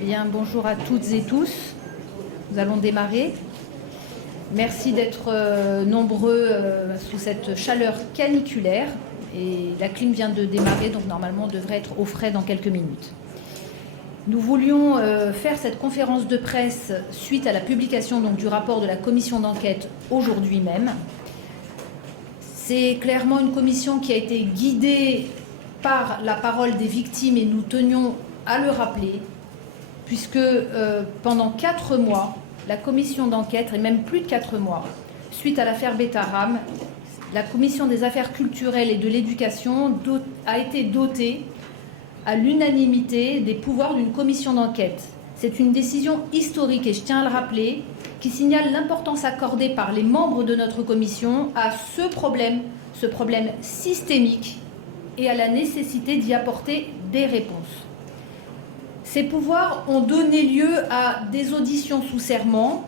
Bien, bonjour à toutes et tous. Nous allons démarrer. Merci d'être nombreux sous cette chaleur caniculaire. Et la clim vient de démarrer, donc normalement on devrait être au frais dans quelques minutes. Nous voulions faire cette conférence de presse suite à la publication donc, du rapport de la commission d'enquête aujourd'hui même. C'est clairement une commission qui a été guidée par la parole des victimes et nous tenions à le rappeler, puisque pendant 4 mois, la commission d'enquête, et même plus de 4 mois, suite à l'affaire Betaram, la commission des affaires culturelles et de l'éducation a été dotée à l'unanimité des pouvoirs d'une commission d'enquête. C'est une décision historique, et je tiens à le rappeler, qui signale l'importance accordée par les membres de notre commission à ce problème systémique, et à la nécessité d'y apporter des réponses. Ces pouvoirs ont donné lieu à des auditions sous serment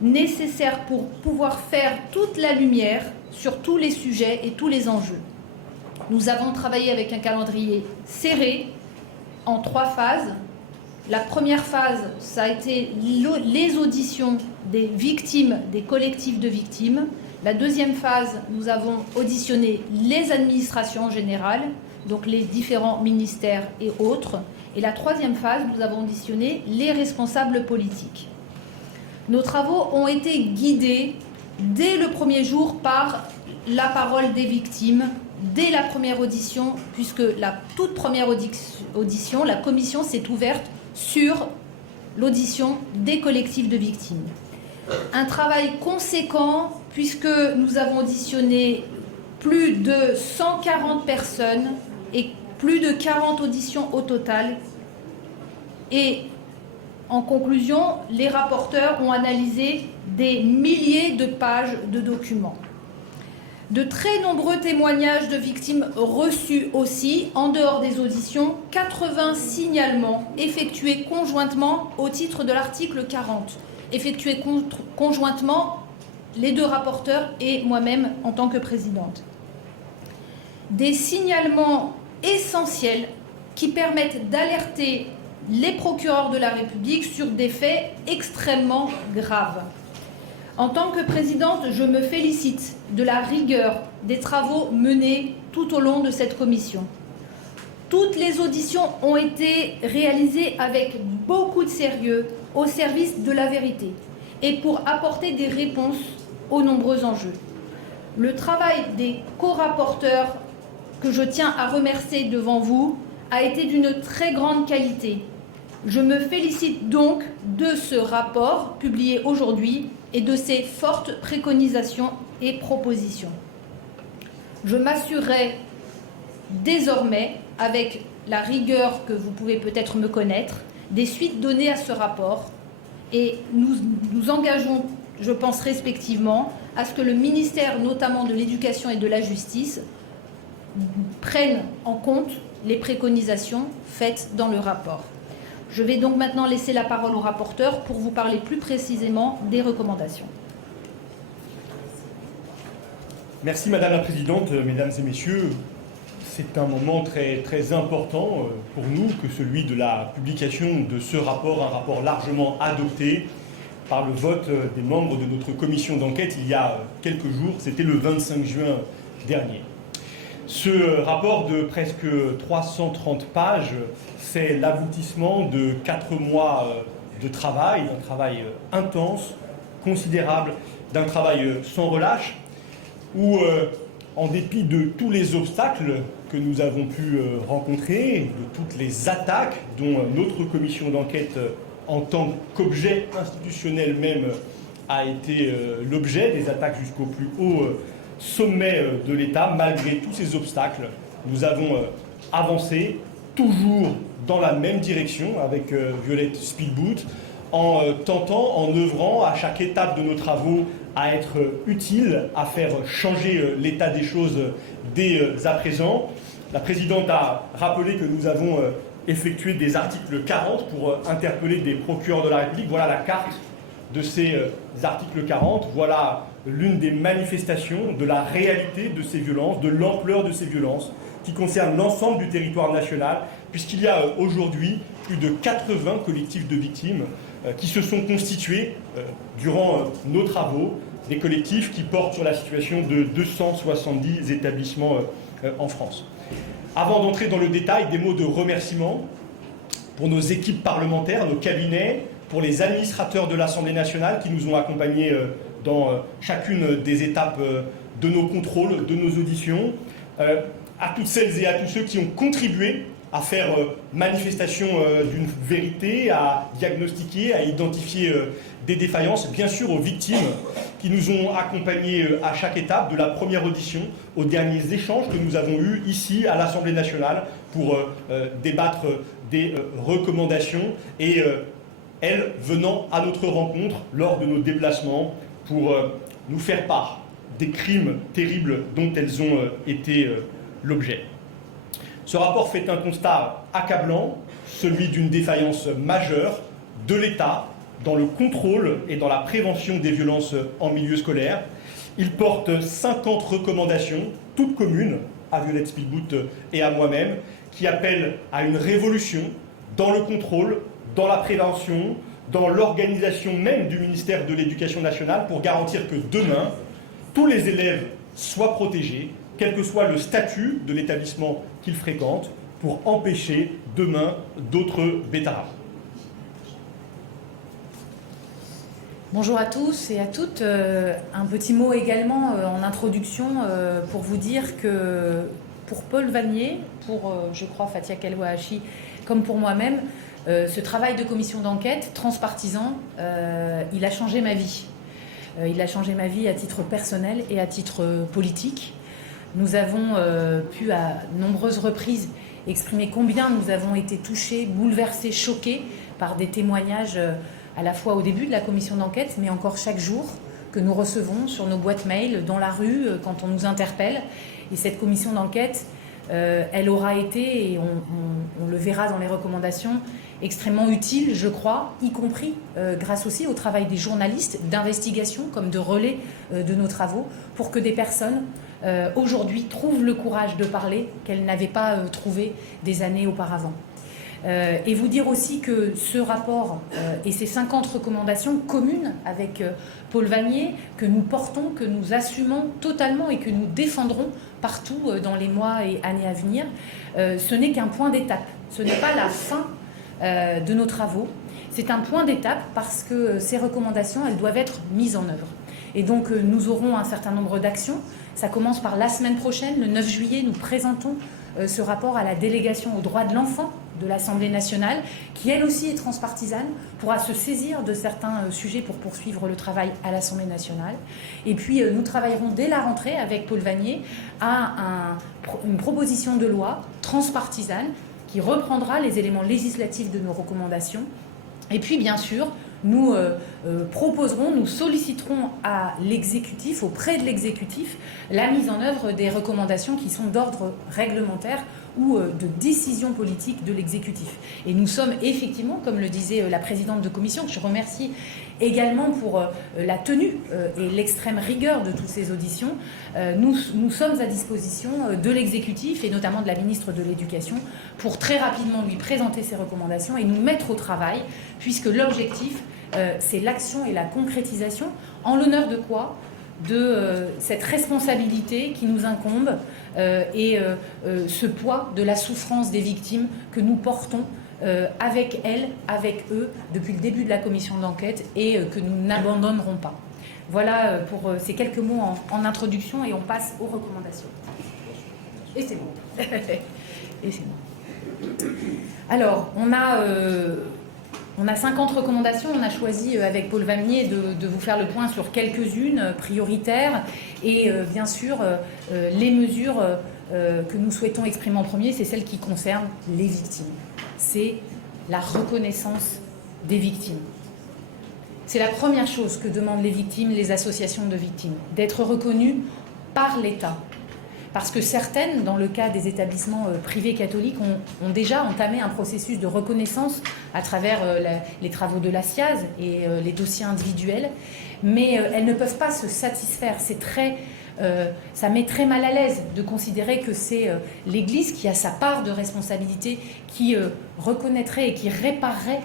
nécessaires pour pouvoir faire toute la lumière sur tous les sujets et tous les enjeux. Nous avons travaillé avec un calendrier serré en 3 phases. La première phase, ça a été les auditions des victimes, des collectifs de victimes. La deuxième phase, nous avons auditionné les administrations générales, donc les différents ministères et autres. Et la troisième phase, nous avons auditionné les responsables politiques. Nos travaux ont été guidés dès le premier jour par la parole des victimes, dès la première audition, puisque la toute première audition, la commission s'est ouverte sur l'audition des collectifs de victimes. Un travail conséquent, puisque nous avons auditionné plus de 140 personnes et plus de 40 auditions au total. Et en conclusion, les rapporteurs ont analysé des milliers de pages de documents. De très nombreux témoignages de victimes reçus aussi, en dehors des auditions, 80 signalements effectués conjointement au titre de l'article 40. Effectués conjointement les 2 rapporteurs et moi-même en tant que présidente. Des signalements essentiels qui permettent d'alerter les procureurs de la République sur des faits extrêmement graves. En tant que présidente, je me félicite de la rigueur des travaux menés tout au long de cette commission. Toutes les auditions ont été réalisées avec beaucoup de sérieux au service de la vérité et pour apporter des réponses aux nombreux enjeux. Le travail des co-rapporteurs, que je tiens à remercier devant vous, a été d'une très grande qualité. Je me félicite donc de ce rapport publié aujourd'hui et de ses fortes préconisations et propositions. Je m'assurerai désormais, avec la rigueur que vous pouvez peut-être me connaître, des suites données à ce rapport et nous engageons, je pense respectivement, à ce que le ministère, notamment de l'Éducation et de la Justice, prenne en compte les préconisations faites dans le rapport. Je vais donc maintenant laisser la parole au rapporteur pour vous parler plus précisément des recommandations. Merci Madame la Présidente, Mesdames et Messieurs. C'est un moment très, très important pour nous que celui de la publication de ce rapport, un rapport largement adopté par le vote des membres de notre commission d'enquête il y a quelques jours, c'était le 25 juin dernier. Ce rapport de presque 330 pages, c'est l'aboutissement de 4 mois de travail, d'un travail intense, considérable, d'un travail sans relâche, où, en dépit de tous les obstacles que nous avons pu rencontrer, de toutes les attaques dont notre commission d'enquête, en tant qu'objet institutionnel même, a été l'objet, des attaques jusqu'au plus haut sommet de l'État, malgré tous ces obstacles, nous avons avancé toujours dans la même direction avec Violette Spielbout, en tentant, en œuvrant à chaque étape de nos travaux à être utile, à faire changer l'état des choses dès à présent. La Présidente a rappelé que nous avons effectué des articles 40 pour interpeller des procureurs de la République. Voilà la carte de ces articles 40, voilà l'une des manifestations de la réalité de ces violences, de l'ampleur de ces violences, qui concernent l'ensemble du territoire national, puisqu'il y a aujourd'hui plus de 80 collectifs de victimes qui se sont constitués durant nos travaux, des collectifs qui portent sur la situation de 270 établissements en France. Avant d'entrer dans le détail, des mots de remerciement pour nos équipes parlementaires, nos cabinets, pour les administrateurs de l'Assemblée nationale qui nous ont accompagnés dans chacune des étapes de nos contrôles, de nos auditions, à toutes celles et à tous ceux qui ont contribué à faire manifestation d'une vérité, à diagnostiquer, à identifier des défaillances, bien sûr aux victimes qui nous ont accompagnés à chaque étape, de la première audition aux derniers échanges que nous avons eus ici à l'Assemblée nationale pour débattre des recommandations et elles venant à notre rencontre lors de nos déplacements pour nous faire part des crimes terribles dont elles ont été l'objet. Ce rapport fait un constat accablant, celui d'une défaillance majeure de l'État dans le contrôle et dans la prévention des violences en milieu scolaire. Il porte 50 recommandations, toutes communes à Violette Spielbout et à moi-même, qui appellent à une révolution dans le contrôle, dans la prévention, dans l'organisation même du ministère de l'Éducation nationale pour garantir que demain, tous les élèves soient protégés, quel que soit le statut de l'établissement qu'ils fréquentent, pour empêcher demain d'autres bêtards. Bonjour à tous et à toutes. Un petit mot également en introduction pour vous dire que pour Paul Vannier, pour je crois Fatia Kelwahachi, comme pour moi-même, ce travail de commission d'enquête transpartisan, il a changé ma vie. Il a changé ma vie à titre personnel et à titre politique. Nous avons pu à nombreuses reprises exprimer combien nous avons été touchés, bouleversés, choqués par des témoignages à la fois au début de la commission d'enquête, mais encore chaque jour que nous recevons sur nos boîtes mail, dans la rue, quand on nous interpelle. Et cette commission d'enquête, elle aura été, et on le verra dans les recommandations, extrêmement utile, je crois, y compris grâce aussi au travail des journalistes d'investigation comme de relais de nos travaux, pour que des personnes aujourd'hui trouvent le courage de parler qu'elles n'avaient pas trouvé des années auparavant. Et vous dire aussi que ce rapport et ces 50 recommandations communes avec Paul Vannier, que nous portons, que nous assumons totalement et que nous défendrons partout dans les mois et années à venir, ce n'est qu'un point d'étape. Ce n'est pas la fin de nos travaux. C'est un point d'étape parce que ces recommandations, elles doivent être mises en œuvre. Et donc, nous aurons un certain nombre d'actions. Ça commence par la semaine prochaine, le 9 juillet, nous présentons ce rapport à la délégation aux droits de l'enfant de l'Assemblée nationale, qui elle aussi est transpartisane, pourra se saisir de certains sujets pour poursuivre le travail à l'Assemblée nationale. Et puis, nous travaillerons dès la rentrée avec Paul Vannier à une proposition de loi transpartisane qui reprendra les éléments législatifs de nos recommandations. Et puis, bien sûr, nous proposerons, nous solliciterons à l'exécutif, auprès de l'exécutif, la mise en œuvre des recommandations qui sont d'ordre réglementaire ou de décision politique de l'exécutif. Et nous sommes effectivement, comme le disait la présidente de commission, que je remercie également pour la tenue et l'extrême rigueur de toutes ces auditions, nous sommes à disposition de l'exécutif et notamment de la ministre de l'Éducation pour très rapidement lui présenter ces recommandations et nous mettre au travail, puisque l'objectif, c'est l'action et la concrétisation, en l'honneur de quoi ? De cette responsabilité qui nous incombe et ce poids de la souffrance des victimes que nous portons avec elles, avec eux, depuis le début de la commission d'enquête et que nous n'abandonnerons pas. Voilà pour ces quelques mots en introduction et on passe aux recommandations. Et c'est bon. Et c'est bon. Alors, on a 50 recommandations. On a choisi avec Paul Vannier de vous faire le point sur quelques-unes prioritaires. Et bien sûr, les mesures que nous souhaitons exprimer en premier, c'est celles qui concernent les victimes. C'est la reconnaissance des victimes. C'est la première chose que demandent les victimes, les associations de victimes, d'être reconnues par l'État. Parce que certaines, dans le cas des établissements privés catholiques, ont déjà entamé un processus de reconnaissance à travers les travaux de la SIAZ et les dossiers individuels, mais elles ne peuvent pas se satisfaire. C'est très ça met très mal à l'aise de considérer que c'est l'Église qui a sa part de responsabilité, qui reconnaîtrait et qui réparerait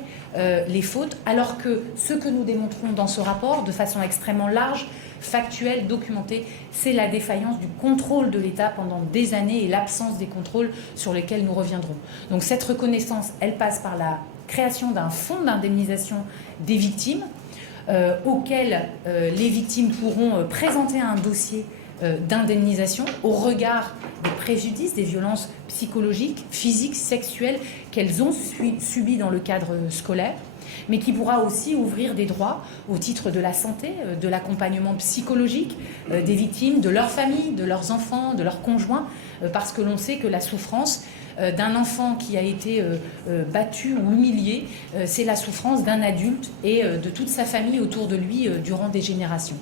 les fautes, alors que ce que nous démontrons dans ce rapport, de façon extrêmement large, factuelle, documentée, c'est la défaillance du contrôle de l'État pendant des années et l'absence des contrôles sur lesquels nous reviendrons. Donc cette reconnaissance, elle passe par la création d'un fonds d'indemnisation des victimes, auquel les victimes pourront présenter un dossier d'indemnisation au regard des préjudices, des violences psychologiques, physiques, sexuelles qu'elles ont subies dans le cadre scolaire, mais qui pourra aussi ouvrir des droits au titre de la santé, de l'accompagnement psychologique des victimes, de leurs familles, de leurs enfants, de leurs conjoints, parce que l'on sait que la souffrance d'un enfant qui a été battu ou humilié, c'est la souffrance d'un adulte et de toute sa famille autour de lui durant des générations.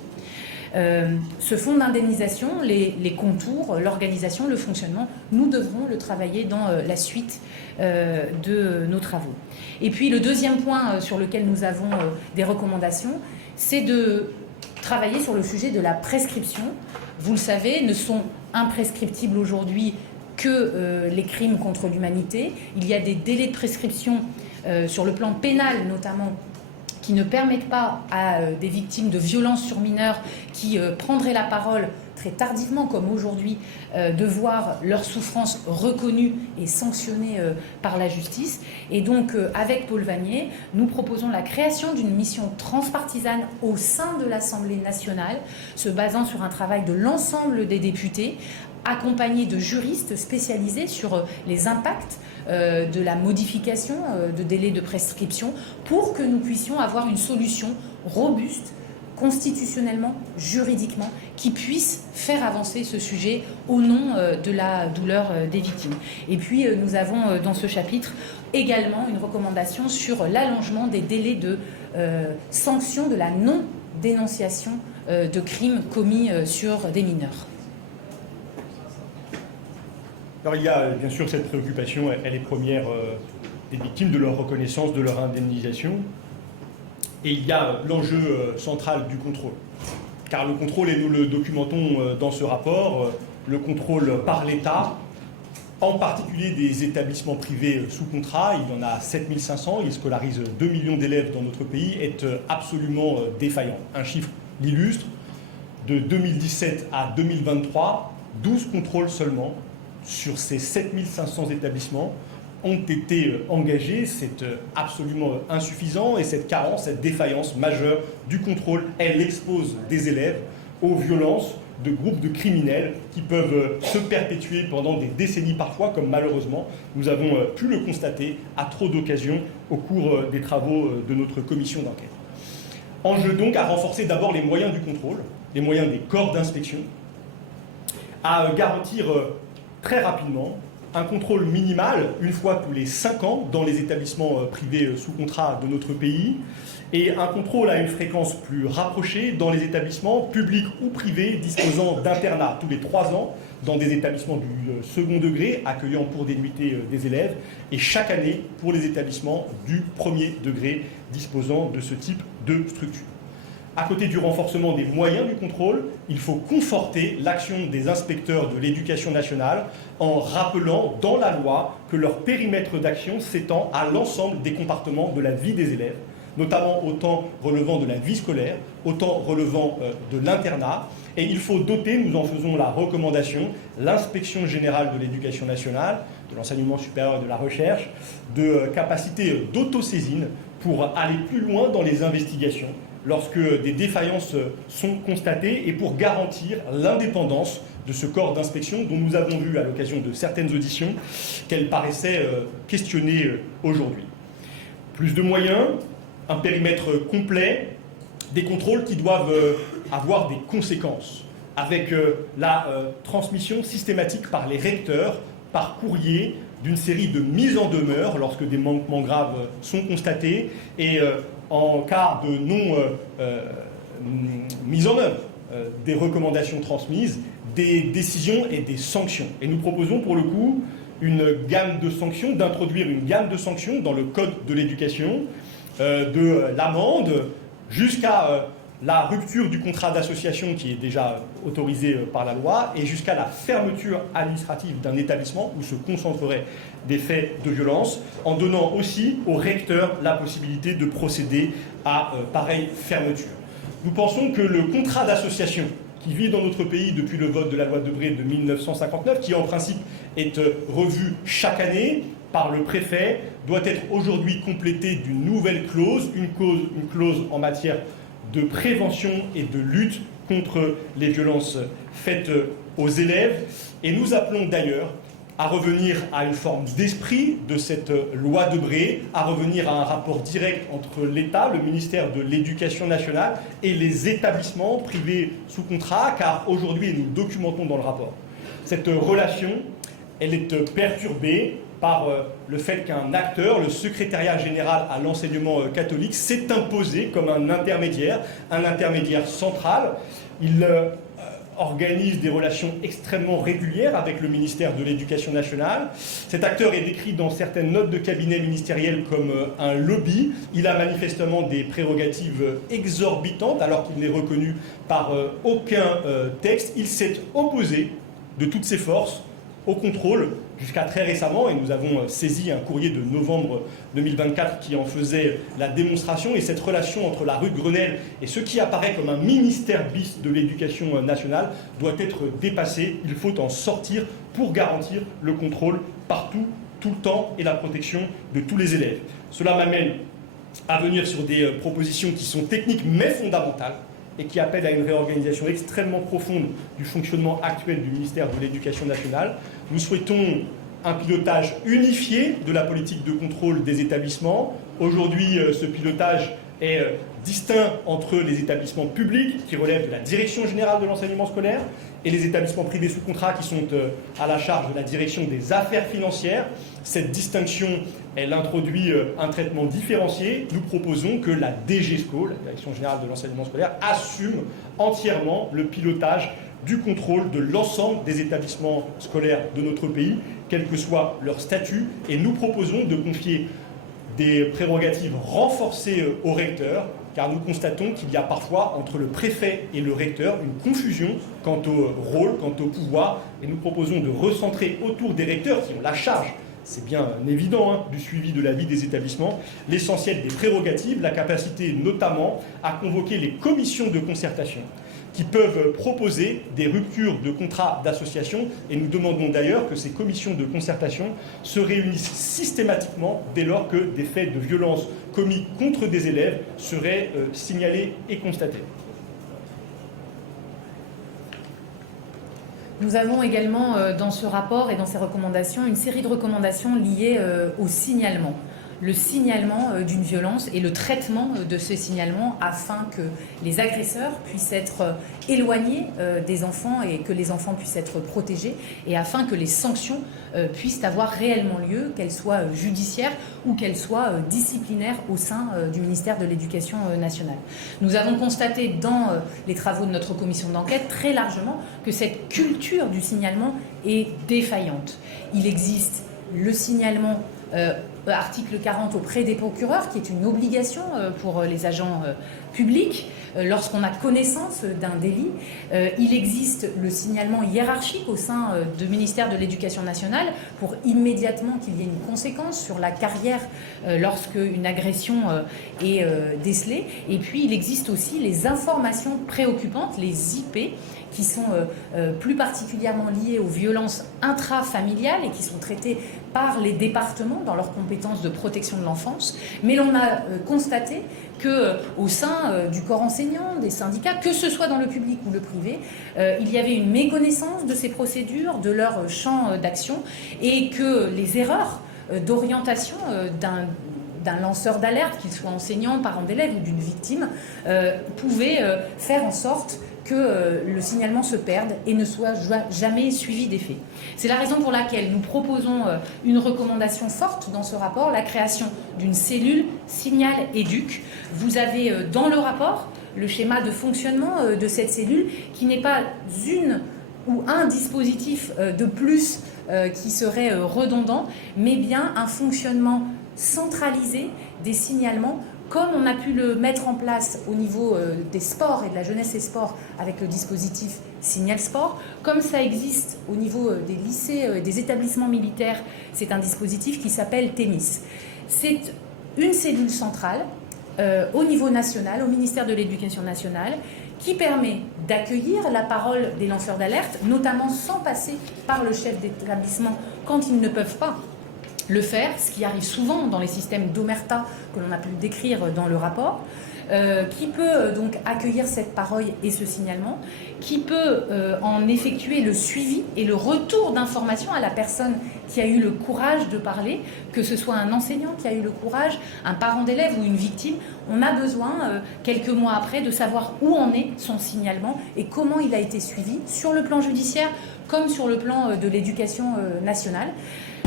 Ce fonds d'indemnisation, les contours, l'organisation, le fonctionnement, nous devrons le travailler dans la suite de nos travaux. Et puis le deuxième point sur lequel nous avons des recommandations, c'est de travailler sur le sujet de la prescription. Vous le savez, ne sont imprescriptibles aujourd'hui que les crimes contre l'humanité. Il y a des délais de prescription sur le plan pénal notamment, qui ne permettent pas à des victimes de violences sur mineurs qui prendraient la parole très tardivement, comme aujourd'hui, de voir leur souffrance reconnue et sanctionnée par la justice. Et donc, avec Paul Vannier, nous proposons la création d'une mission transpartisane au sein de l'Assemblée nationale, se basant sur un travail de l'ensemble des députés, accompagnés de juristes spécialisés sur les impacts de la modification de délais de prescription pour que nous puissions avoir une solution robuste, constitutionnellement, juridiquement, qui puisse faire avancer ce sujet au nom de la douleur des victimes. Et puis, nous avons dans ce chapitre également une recommandation sur l'allongement des délais de sanction de la non-dénonciation de crimes commis sur des mineurs. Alors il y a bien sûr cette préoccupation, elle est première des victimes, de leur reconnaissance, de leur indemnisation. Et il y a l'enjeu central du contrôle. Car le contrôle, et nous le documentons dans ce rapport, le contrôle par l'État, en particulier des établissements privés sous contrat, il y en a 7500, ils scolarisent 2 millions d'élèves dans notre pays, est absolument défaillant. Un chiffre l'illustre, de 2017 à 2023, 12 contrôles seulement sur ces 7500 établissements ont été engagés. C'est absolument insuffisant et cette carence, cette défaillance majeure du contrôle, elle expose des élèves aux violences de groupes de criminels qui peuvent se perpétuer pendant des décennies parfois, comme malheureusement nous avons pu le constater à trop d'occasions au cours des travaux de notre commission d'enquête. Enjeu donc à renforcer d'abord les moyens du contrôle, les moyens des corps d'inspection, à garantir très rapidement un contrôle minimal, une fois tous les 5 ans, dans les établissements privés sous contrat de notre pays, et un contrôle à une fréquence plus rapprochée dans les établissements publics ou privés disposant d'internats tous les 3 ans, dans des établissements du second degré, accueillant pour des nuitées des élèves, et chaque année pour les établissements du premier degré disposant de ce type de structure. À côté du renforcement des moyens du contrôle, il faut conforter l'action des inspecteurs de l'éducation nationale en rappelant dans la loi que leur périmètre d'action s'étend à l'ensemble des compartiments de la vie des élèves, notamment autant relevant de la vie scolaire, autant relevant de l'internat. Et il faut doter, nous en faisons la recommandation, l'inspection générale de l'éducation nationale, de l'enseignement supérieur et de la recherche, de capacités d'autosaisine pour aller plus loin dans les investigations, lorsque des défaillances sont constatées et pour garantir l'indépendance de ce corps d'inspection dont nous avons vu à l'occasion de certaines auditions qu'elle paraissait questionnée aujourd'hui. Plus de moyens, un périmètre complet, des contrôles qui doivent avoir des conséquences, avec la transmission systématique par les recteurs, par courrier, d'une série de mises en demeure lorsque des manquements graves sont constatés et en cas de mise en œuvre des recommandations transmises, des décisions et des sanctions. Et nous proposons pour le coup une gamme de sanctions, d'introduire une gamme de sanctions dans le code de l'éducation, de l'amende jusqu'à la rupture du contrat d'association qui est déjà autorisée par la loi et jusqu'à la fermeture administrative d'un établissement où se concentreraient des faits de violence, en donnant aussi aux recteurs la possibilité de procéder à pareille fermeture. Nous pensons que le contrat d'association qui vit dans notre pays depuis le vote de la loi Debré de 1959, qui en principe est revu chaque année par le préfet, doit être aujourd'hui complété d'une nouvelle clause, une clause en matière de prévention et de lutte contre les violences faites aux élèves. Et nous appelons d'ailleurs à revenir à une forme d'esprit de cette loi Debré, à revenir à un rapport direct entre l'État, le ministère de l'Éducation nationale et les établissements privés sous contrat, car aujourd'hui, et nous le documentons dans le rapport, cette relation, elle est perturbée par le fait qu'un acteur, le secrétariat général à l'enseignement catholique, s'est imposé comme un intermédiaire central. Il organise des relations extrêmement régulières avec le ministère de l'Éducation nationale. Cet acteur est décrit dans certaines notes de cabinet ministériel comme un lobby. Il a manifestement des prérogatives exorbitantes alors qu'il n'est reconnu par aucun texte. Il s'est opposé de toutes ses forces au contrôle jusqu'à très récemment, et nous avons saisi un courrier de novembre 2024 qui en faisait la démonstration, et cette relation entre la rue de Grenelle et ce qui apparaît comme un ministère bis de l'Éducation nationale doit être dépassée. Il faut en sortir pour garantir le contrôle partout, tout le temps, et la protection de tous les élèves. Cela m'amène à venir sur des propositions qui sont techniques mais fondamentales, et qui appellent à une réorganisation extrêmement profonde du fonctionnement actuel du ministère de l'Éducation nationale. Nous souhaitons un pilotage unifié de la politique de contrôle des établissements. Aujourd'hui, ce pilotage est distinct entre les établissements publics qui relèvent de la direction générale de l'enseignement scolaire et les établissements privés sous contrat qui sont à la charge de la direction des affaires financières. Cette distinction, elle introduit un traitement différencié. Nous proposons que la DGSCO, la direction générale de l'enseignement scolaire, assume entièrement le pilotage du contrôle de l'ensemble des établissements scolaires de notre pays, quel que soit leur statut. Et nous proposons de confier des prérogatives renforcées aux recteurs, car nous constatons qu'il y a parfois entre le préfet et le recteur une confusion quant au rôle, quant au pouvoir, et nous proposons de recentrer autour des recteurs qui ont la charge, c'est bien évident, du suivi de la vie des établissements, l'essentiel des prérogatives, la capacité notamment à convoquer les commissions de concertation qui peuvent proposer des ruptures de contrats d'association, et nous demandons d'ailleurs que ces commissions de concertation se réunissent systématiquement dès lors que des faits de violence commis contre des élèves seraient signalés et constatés. Nous avons également dans ce rapport et dans ces recommandations une série de recommandations liées au signalement. Le signalement d'une violence et le traitement de ce signalement afin que les agresseurs puissent être éloignés des enfants et que les enfants puissent être protégés, et afin que les sanctions puissent avoir réellement lieu, qu'elles soient judiciaires ou qu'elles soient disciplinaires au sein du ministère de l'Éducation nationale. Nous avons constaté dans les travaux de notre commission d'enquête très largement que cette culture du signalement est défaillante. Il existe le signalement article 40 auprès des procureurs, qui est une obligation pour les agents publics lorsqu'on a connaissance d'un délit. Il existe le signalement hiérarchique au sein du ministère de l'Éducation nationale pour immédiatement qu'il y ait une conséquence sur la carrière lorsque une agression est décelée. Et puis il existe aussi les informations préoccupantes, les IP, qui sont plus particulièrement liées aux violences intrafamiliales et qui sont traitées par les départements dans leurs compétences de protection de l'enfance. Mais l'on a constaté qu'au sein du corps enseignant, des syndicats, que ce soit dans le public ou le privé, il y avait une méconnaissance de ces procédures, de leur champ d'action, et que les erreurs d'orientation d'un lanceur d'alerte, qu'il soit enseignant, parent d'élève ou d'une victime, pouvaient faire en sorte que le signalement se perde et ne soit jamais suivi des faits. C'est la raison pour laquelle nous proposons une recommandation forte dans ce rapport, la création d'une cellule signal-éduc. Vous avez dans le rapport le schéma de fonctionnement de cette cellule, qui n'est pas une ou un dispositif de plus qui serait redondant, mais bien un fonctionnement centralisé des signalements comme on a pu le mettre en place au niveau des sports et de la jeunesse et sports avec le dispositif Signal Sport, comme ça existe au niveau des lycées, des établissements militaires, c'est un dispositif qui s'appelle Tennis. C'est une cellule centrale au niveau national, au ministère de l'Éducation nationale, qui permet d'accueillir la parole des lanceurs d'alerte, notamment sans passer par le chef d'établissement quand ils ne peuvent pas le faire, ce qui arrive souvent dans les systèmes d'omerta que l'on a pu décrire dans le rapport, qui peut donc accueillir cette parole et ce signalement, qui peut en effectuer le suivi et le retour d'information à la personne qui a eu le courage de parler, que ce soit un enseignant qui a eu le courage, un parent d'élève ou une victime. On a besoin, quelques mois après, de savoir où en est son signalement et comment il a été suivi sur le plan judiciaire comme sur le plan de l'éducation nationale.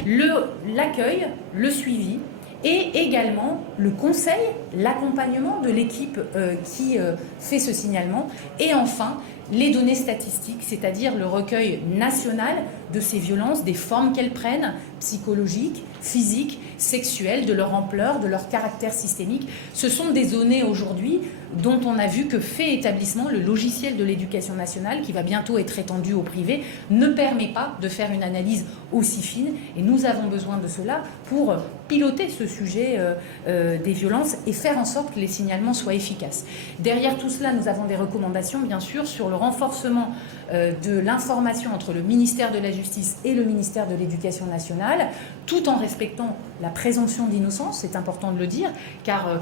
L'accueil, le suivi et également le conseil, l'accompagnement de l'équipe qui fait ce signalement et enfin les données statistiques, c'est-à-dire le recueil national de ces violences, des formes qu'elles prennent, psychologiques, physiques, sexuelles, de leur ampleur, de leur caractère systémique. Ce sont des données aujourd'hui dont on a vu que fait établissement, le logiciel de l'éducation nationale, qui va bientôt être étendu au privé, ne permet pas de faire une analyse aussi fine. Et nous avons besoin de cela pour piloter ce sujet des violences et faire en sorte que les signalements soient efficaces. Derrière tout cela, nous avons des recommandations, bien sûr, sur le renforcement de l'information entre le ministère de la Justice et le ministère de l'Éducation nationale, tout en respectant la présomption d'innocence, c'est important de le dire, car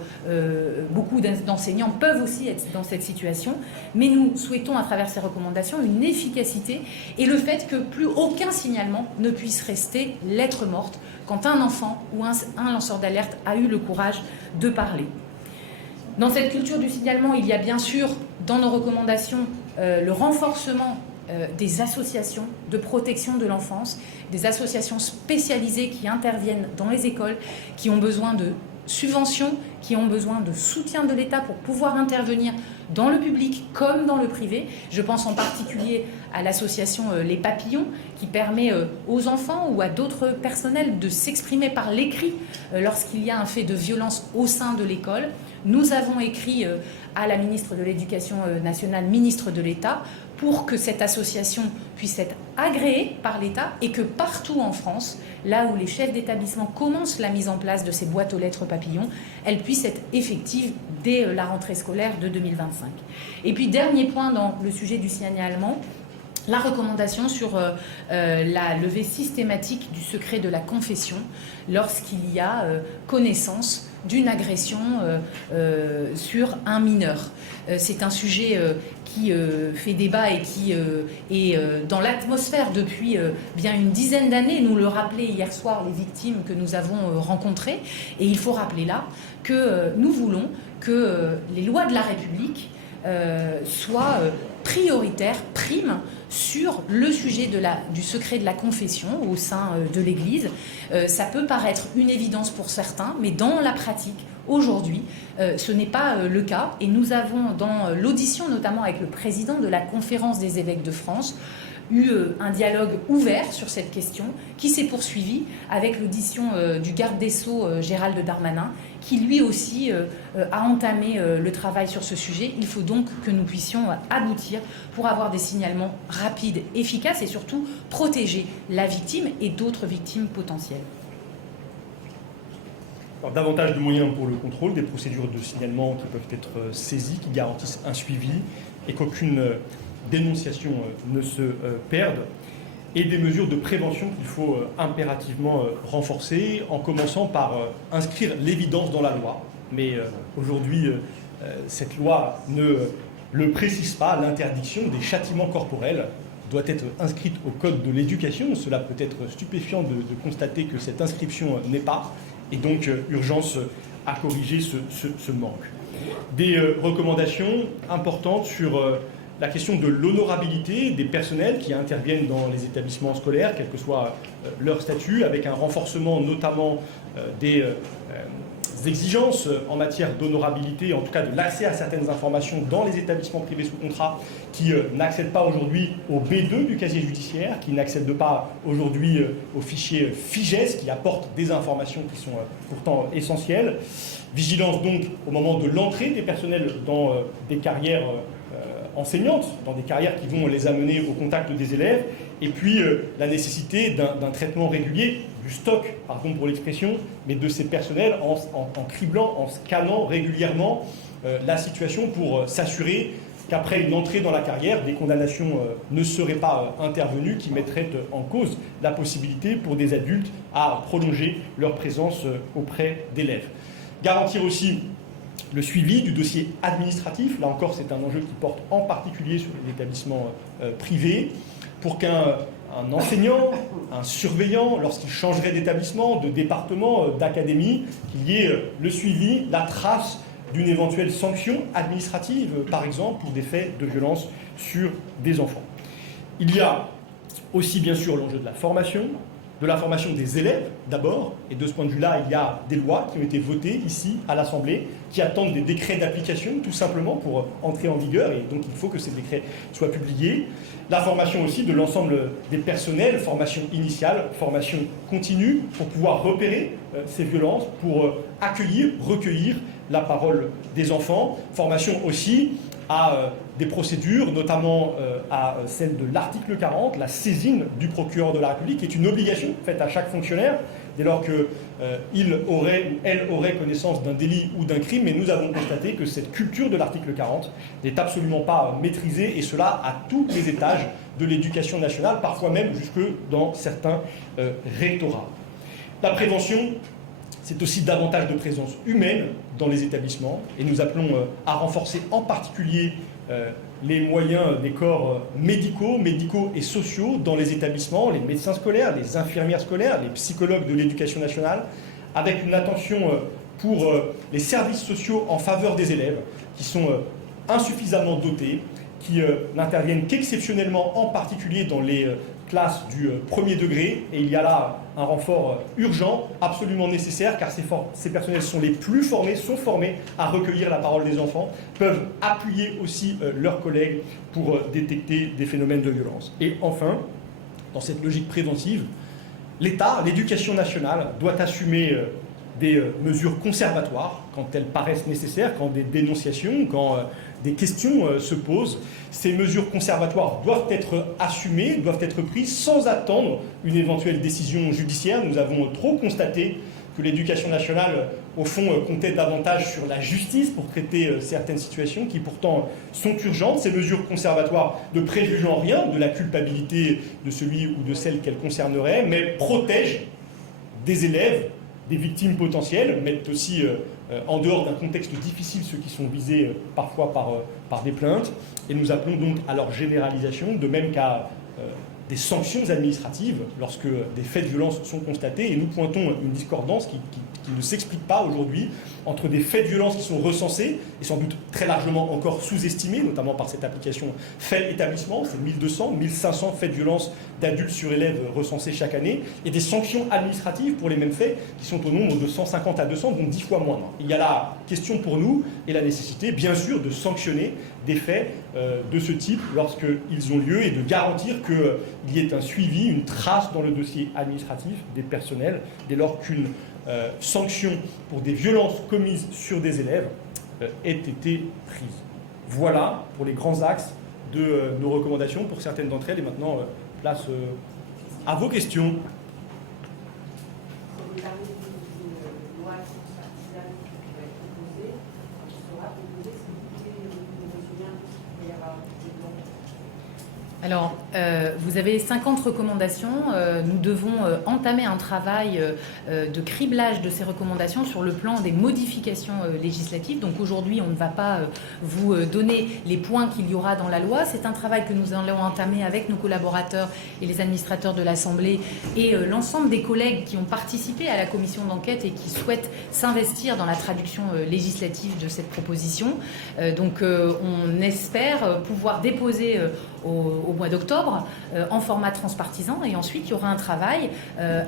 beaucoup d'enseignants peuvent aussi être dans cette situation, mais nous souhaitons à travers ces recommandations une efficacité et le fait que plus aucun signalement ne puisse rester lettre morte quand un enfant ou un lanceur d'alerte a eu le courage de parler. Dans cette culture du signalement, il y a bien sûr, dans nos recommandations, le renforcement des associations de protection de l'enfance, des associations spécialisées qui interviennent dans les écoles, qui ont besoin de subventions, qui ont besoin de soutien de l'État pour pouvoir intervenir dans le public comme dans le privé. Je pense en particulier à l'association Les Papillons, qui permet aux enfants ou à d'autres personnels de s'exprimer par l'écrit lorsqu'il y a un fait de violence au sein de l'école. Nous avons écrit à la ministre de l'Éducation nationale, ministre de l'État, pour que cette association puisse être agréée par l'État et que partout en France, là où les chefs d'établissement commencent la mise en place de ces boîtes aux lettres papillons, elle puisse être effective dès la rentrée scolaire de 2025. Et puis, dernier point dans le sujet du signalement, la recommandation sur la levée systématique du secret de la confession lorsqu'il y a connaissance d'une agression sur un mineur. C'est un sujet qui fait débat et qui est dans l'atmosphère depuis bien une dizaine d'années. Nous le rappelaient hier soir les victimes que nous avons rencontrées. Et il faut rappeler là que nous voulons que les lois de la République soient prioritaires, priment sur le sujet du secret de la confession au sein de l'Église. Ça peut paraître une évidence pour certains, mais dans la pratique, aujourd'hui, ce n'est pas le cas. Et nous avons, dans l'audition, notamment avec le président de la Conférence des évêques de France, eu un dialogue ouvert sur cette question qui s'est poursuivi avec l'audition du garde des Sceaux Gérald Darmanin qui lui aussi a entamé le travail sur ce sujet. Il faut donc que nous puissions aboutir pour avoir des signalements rapides, efficaces et surtout protéger la victime et d'autres victimes potentielles. Alors, davantage de moyens pour le contrôle, des procédures de signalement qui peuvent être saisies, qui garantissent un suivi et qu'aucune dénonciation ne se perde, et des mesures de prévention qu'il faut impérativement renforcer, en commençant par inscrire l'évidence dans la loi. Mais aujourd'hui, cette loi ne le précise pas, l'interdiction des châtiments corporels doit être inscrite au Code de l'éducation. Cela peut être stupéfiant de constater que cette inscription n'est pas, et donc urgence à corriger ce manque. Des recommandations importantes sur la question de l'honorabilité des personnels qui interviennent dans les établissements scolaires, quel que soit leur statut, avec un renforcement notamment des exigences en matière d'honorabilité, en tout cas de l'accès à certaines informations dans les établissements privés sous contrat qui n'accèdent pas aujourd'hui au B2 du casier judiciaire, qui n'accèdent pas aujourd'hui au fichier FIGES qui apporte des informations qui sont pourtant essentielles. Vigilance donc au moment de l'entrée des personnels dans des carrières enseignantes, dans des carrières qui vont les amener au contact des élèves, et puis la nécessité d'un traitement régulier du stock, pardon pour l'expression, mais de ces personnels en criblant, en scannant régulièrement la situation pour s'assurer qu'après une entrée dans la carrière, des condamnations ne seraient pas intervenues qui mettraient en cause la possibilité pour des adultes à prolonger leur présence auprès d'élèves. Garantir aussi le suivi du dossier administratif, là encore c'est un enjeu qui porte en particulier sur les établissements privés, pour qu'un enseignant, un surveillant, lorsqu'il changerait d'établissement, de département, d'académie, qu'il y ait le suivi, la trace d'une éventuelle sanction administrative, par exemple, pour des faits de violence sur des enfants. Il y a aussi bien sûr l'enjeu de la formation des élèves d'abord, et de ce point de vue-là, il y a des lois qui ont été votées ici à l'Assemblée, qui attendent des décrets d'application tout simplement pour entrer en vigueur, et donc il faut que ces décrets soient publiés. La formation aussi de l'ensemble des personnels, formation initiale, formation continue, pour pouvoir repérer ces violences, pour accueillir, recueillir la parole des enfants. Formation aussi à des procédures, notamment à celle de l'article 40, la saisine du procureur de la République, qui est une obligation faite à chaque fonctionnaire, dès lors qu'il aurait ou elle aurait connaissance d'un délit ou d'un crime. Mais nous avons constaté que cette culture de l'article 40 n'est absolument pas maîtrisée, et cela à tous les étages de l'éducation nationale, parfois même jusque dans certains rectorats. La prévention, c'est aussi davantage de présence humaine dans les établissements, et nous appelons à renforcer en particulier les moyens des corps médicaux et sociaux dans les établissements, les médecins scolaires, les infirmières scolaires, les psychologues de l'éducation nationale, avec une attention pour les services sociaux en faveur des élèves qui sont insuffisamment dotés, qui n'interviennent qu'exceptionnellement, en particulier dans les classes du premier degré, et il y a là un renfort urgent, absolument nécessaire, car ces personnels sont les plus formés, sont formés à recueillir la parole des enfants, peuvent appuyer aussi leurs collègues pour détecter des phénomènes de violence. Et enfin, dans cette logique préventive, l'État, l'éducation nationale, doit assumer des mesures conservatoires quand elles paraissent nécessaires, quand des dénonciations, quand des questions se posent. Ces mesures conservatoires doivent être assumées, doivent être prises sans attendre une éventuelle décision judiciaire. Nous avons trop constaté que l'éducation nationale, au fond, comptait davantage sur la justice pour traiter certaines situations qui pourtant sont urgentes. Ces mesures conservatoires ne préjugent en rien de la culpabilité de celui ou de celle qu'elles concerneraient, mais protègent des élèves, des victimes potentielles, mettent aussi en dehors d'un contexte difficile ceux qui sont visés parfois par des plaintes. Et nous appelons donc à leur généralisation, de même qu'à des sanctions administratives lorsque des faits de violence sont constatés. Et nous pointons une discordance qui ne s'explique pas aujourd'hui entre des faits de violence qui sont recensés et sans doute très largement encore sous-estimés, notamment par cette application faits établissement, c'est 1200, 1500 faits de violence d'adultes sur élèves recensés chaque année, et des sanctions administratives pour les mêmes faits qui sont au nombre de 150 à 200, donc 10 fois moindres. Il y a la question pour nous et la nécessité, bien sûr, de sanctionner des faits de ce type lorsqu'ils ont lieu, et de garantir qu'il y ait un suivi, une trace dans le dossier administratif des personnels dès lors qu'une sanction pour des violences commises sur des élèves ait été prise. Voilà pour les grands axes de nos recommandations pour certaines d'entre elles. Et maintenant, place à vos questions. Alors, vous avez 50 recommandations. Nous devons entamer un travail de criblage de ces recommandations sur le plan des modifications législatives. Donc aujourd'hui, on ne va pas vous donner les points qu'il y aura dans la loi. C'est un travail que nous allons entamer avec nos collaborateurs et les administrateurs de l'Assemblée et l'ensemble des collègues qui ont participé à la commission d'enquête et qui souhaitent s'investir dans la traduction législative de cette proposition. Donc on espère pouvoir déposer au mois d'octobre en format transpartisan, et ensuite il y aura un travail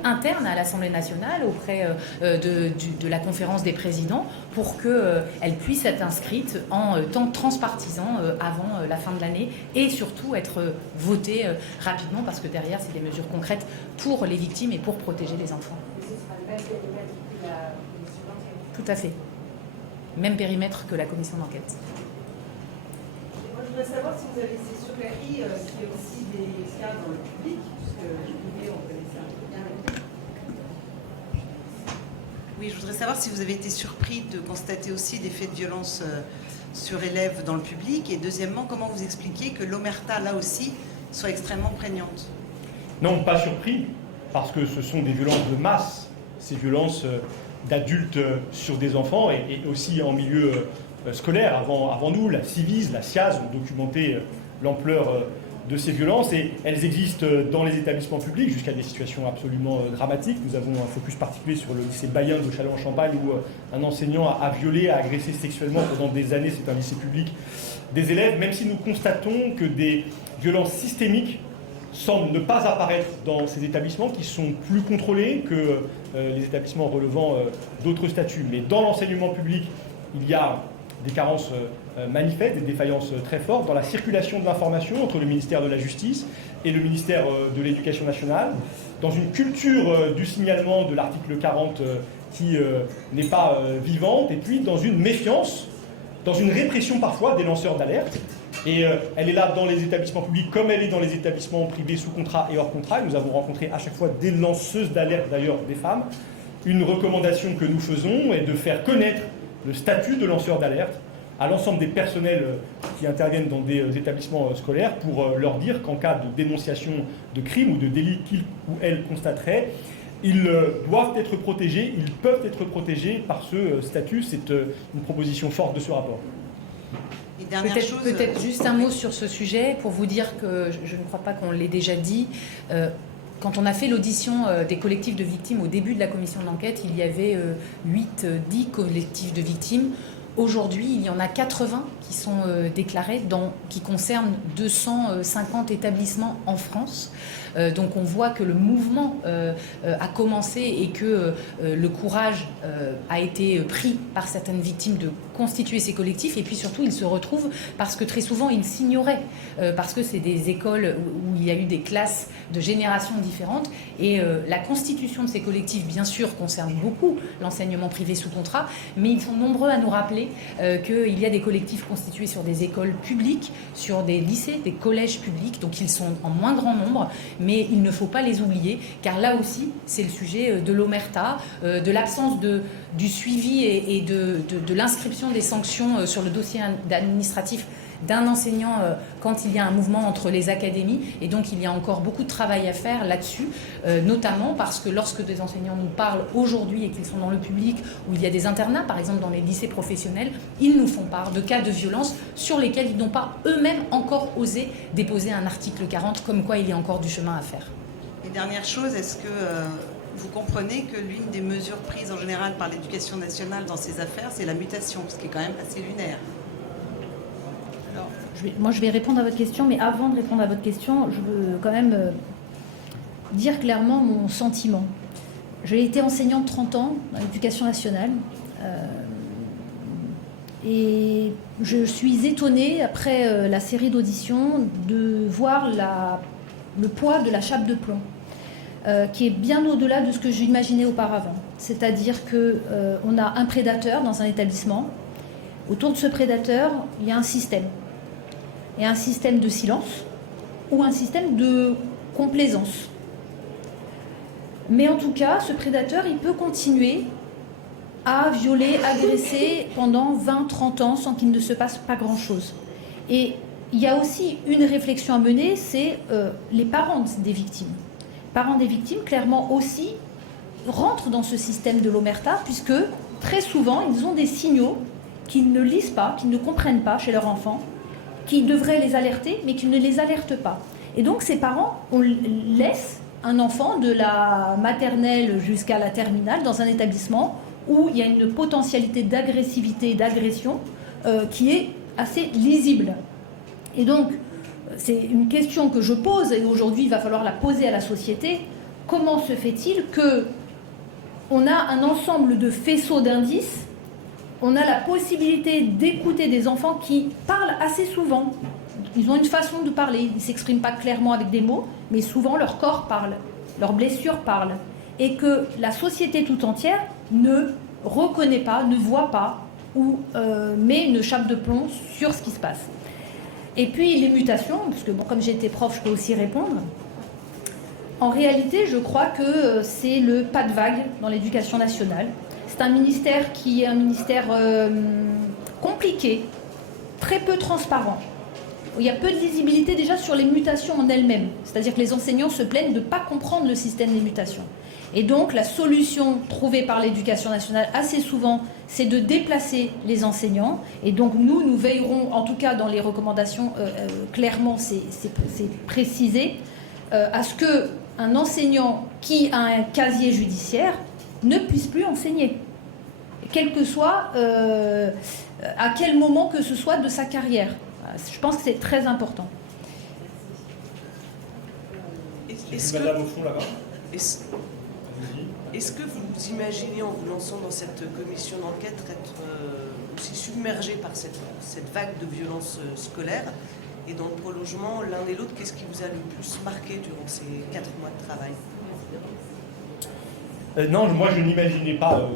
interne à l'Assemblée nationale auprès de la conférence des présidents pour qu'elle puisse être inscrite en temps transpartisan avant la fin de l'année et surtout être votée rapidement, parce que derrière c'est des mesures concrètes pour les victimes et pour protéger les enfants. Tout à fait. Même périmètre que la commission d'enquête. Moi, je voudrais savoir si vous avez ces surpris qu'il y a aussi des cas dans le public, puisque le privé, on connaissait un peu bien la vie. Oui, je voudrais savoir si vous avez été surpris de constater aussi des faits de violence sur élèves dans le public. Et deuxièmement, comment vous expliquez que l'omerta, là aussi, soit extrêmement prégnante? Non, pas surpris, parce que ce sont des violences de masse, ces violences d'adultes sur des enfants et aussi en milieu scolaire. Avant nous, la Civis, la SIAZ ont documenté l'ampleur de ces violences et elles existent dans les établissements publics jusqu'à des situations absolument dramatiques. Nous avons un focus particulier sur le lycée Bayen de Châlons-en-Champagne où un enseignant a violé, a agressé sexuellement pendant des années, c'est un lycée public, des élèves, même si nous constatons que des violences systémiques semblent ne pas apparaître dans ces établissements qui sont plus contrôlés que les établissements relevant d'autres statuts. Mais dans l'enseignement public, il y a des carences manifestes, des défaillances très fortes dans la circulation de l'information entre le ministère de la Justice et le ministère de l'Éducation nationale, dans une culture du signalement de l'article 40 qui n'est pas vivante, et puis dans une méfiance, dans une répression parfois des lanceurs d'alerte. Et elle est là dans les établissements publics comme elle est dans les établissements privés sous contrat et hors contrat. Et nous avons rencontré à chaque fois des lanceuses d'alerte, d'ailleurs des femmes. Une recommandation que nous faisons est de faire connaître le statut de lanceur d'alerte à l'ensemble des personnels qui interviennent dans des établissements scolaires pour leur dire qu'en cas de dénonciation de crime ou de délit qu'ils ou elles constateraient, ils doivent être protégés, ils peuvent être protégés par ce statut. C'est une proposition forte de ce rapport. Peut-être juste un mot sur ce sujet pour vous dire que je ne crois pas qu'on l'ait déjà dit. Quand on a fait l'audition des collectifs de victimes au début de la commission d'enquête, il y avait 10 collectifs de victimes. Aujourd'hui, il y en a 80 qui sont déclarés, qui concernent 250 établissements en France. Donc on voit que le mouvement a commencé et que le courage a été pris par certaines victimes de constituer ces collectifs, et puis surtout ils se retrouvent parce que très souvent ils s'ignoraient, parce que c'est des écoles où il y a eu des classes de générations différentes, et la constitution de ces collectifs bien sûr concerne beaucoup l'enseignement privé sous contrat, mais ils sont nombreux à nous rappeler qu'il y a des collectifs constitués sur des écoles publiques, sur des lycées, des collèges publics, donc ils sont en moins grand nombre, mais il ne faut pas les oublier, car là aussi c'est le sujet de l'omerta, de l'absence du suivi et de l'inscription des sanctions sur le dossier administratif d'un enseignant quand il y a un mouvement entre les académies. Et donc il y a encore beaucoup de travail à faire là-dessus, notamment parce que lorsque des enseignants nous parlent aujourd'hui et qu'ils sont dans le public, où il y a des internats, par exemple dans les lycées professionnels, ils nous font part de cas de violence sur lesquels ils n'ont pas eux-mêmes encore osé déposer un article 40, comme quoi il y a encore du chemin à faire. Et dernière chose, est-ce que vous comprenez que l'une des mesures prises en général par l'Éducation nationale dans ces affaires, c'est la mutation, ce qui est quand même assez lunaire? Moi, je vais répondre à votre question, mais avant de répondre à votre question, je veux quand même dire clairement mon sentiment. J'ai été enseignante 30 ans dans l'éducation nationale et je suis étonnée, après la série d'auditions, de voir le poids de la chape de plomb, qui est bien au-delà de ce que j'imaginais auparavant. C'est-à-dire qu'on a un prédateur dans un établissement. Autour de ce prédateur, il y a un système. Et un système de silence ou un système de complaisance. Mais en tout cas, ce prédateur, il peut continuer à violer, agresser pendant 20-30 ans sans qu'il ne se passe pas grand-chose. Et il y a aussi une réflexion à mener, c'est les parents des victimes. Les parents des victimes, clairement aussi, rentrent dans ce système de l'omerta, puisque très souvent, ils ont des signaux qu'ils ne lisent pas, qu'ils ne comprennent pas chez leur enfant, qui devraient les alerter, mais qui ne les alertent pas. Et donc, ces parents, on laisse un enfant de la maternelle jusqu'à la terminale dans un établissement où il y a une potentialité d'agressivité et d'agression qui est assez lisible. Et donc, c'est une question que je pose, et aujourd'hui il va falloir la poser à la société. Comment se fait-il qu'on a un ensemble de faisceaux d'indices, on a la possibilité d'écouter des enfants qui parlent assez souvent. Ils ont une façon de parler, ils ne s'expriment pas clairement avec des mots, mais souvent leur corps parle, leurs blessures parlent. Et que la société tout entière ne reconnaît pas, ne voit pas, ou met une chape de plomb sur ce qui se passe. Et puis les mutations, parce que bon, comme j'ai été prof, je peux aussi répondre. En réalité, je crois que c'est le pas de vague dans l'éducation nationale. C'est un ministère qui est un ministère compliqué, très peu transparent. Il y a peu de visibilité déjà sur les mutations en elles-mêmes. C'est-à-dire que les enseignants se plaignent de ne pas comprendre le système des mutations. Et donc la solution trouvée par l'éducation nationale assez souvent, c'est de déplacer les enseignants. Et donc nous veillerons, en tout cas dans les recommandations, clairement c'est précisé, à ce qu'un enseignant qui a un casier judiciaire ne puisse plus enseigner. Quel que soit, à quel moment que ce soit de sa carrière. Je pense que c'est très important. Madame au fond là-bas. Est-ce que vous imaginez, en vous lançant dans cette commission d'enquête, être aussi submergé par cette vague de violence scolaire? Et dans le prolongement, l'un et l'autre, qu'est-ce qui vous a le plus marqué durant ces 4 mois de travail? Non, moi je n'imaginais pas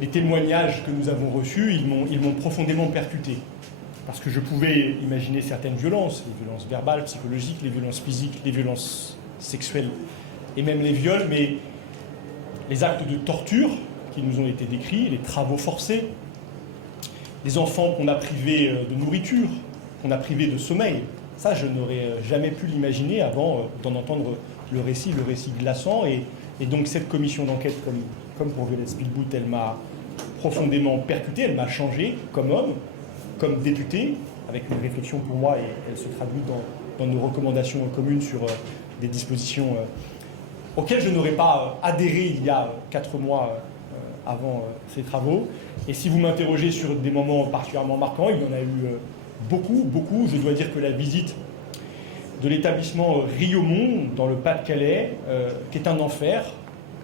les témoignages que nous avons reçus, ils m'ont profondément percuté. Parce que je pouvais imaginer certaines violences, les violences verbales, psychologiques, les violences physiques, les violences sexuelles et même les viols, mais les actes de torture qui nous ont été décrits, les travaux forcés, les enfants qu'on a privés de nourriture, qu'on a privés de sommeil, ça je n'aurais jamais pu l'imaginer avant d'en entendre le récit glaçant. Et donc cette commission d'enquête, comme pour Violette Spielbout, elle m'a profondément percuté, elle m'a changé comme homme, comme député, avec une réflexion pour moi, et elle se traduit dans nos recommandations communes sur des dispositions auxquelles je n'aurais pas adhéré il y a 4 mois avant ces travaux. Et si vous m'interrogez sur des moments particulièrement marquants, il y en a eu beaucoup. Je dois dire que la visite de l'établissement Riaumont, dans le Pas-de-Calais, qui est un enfer,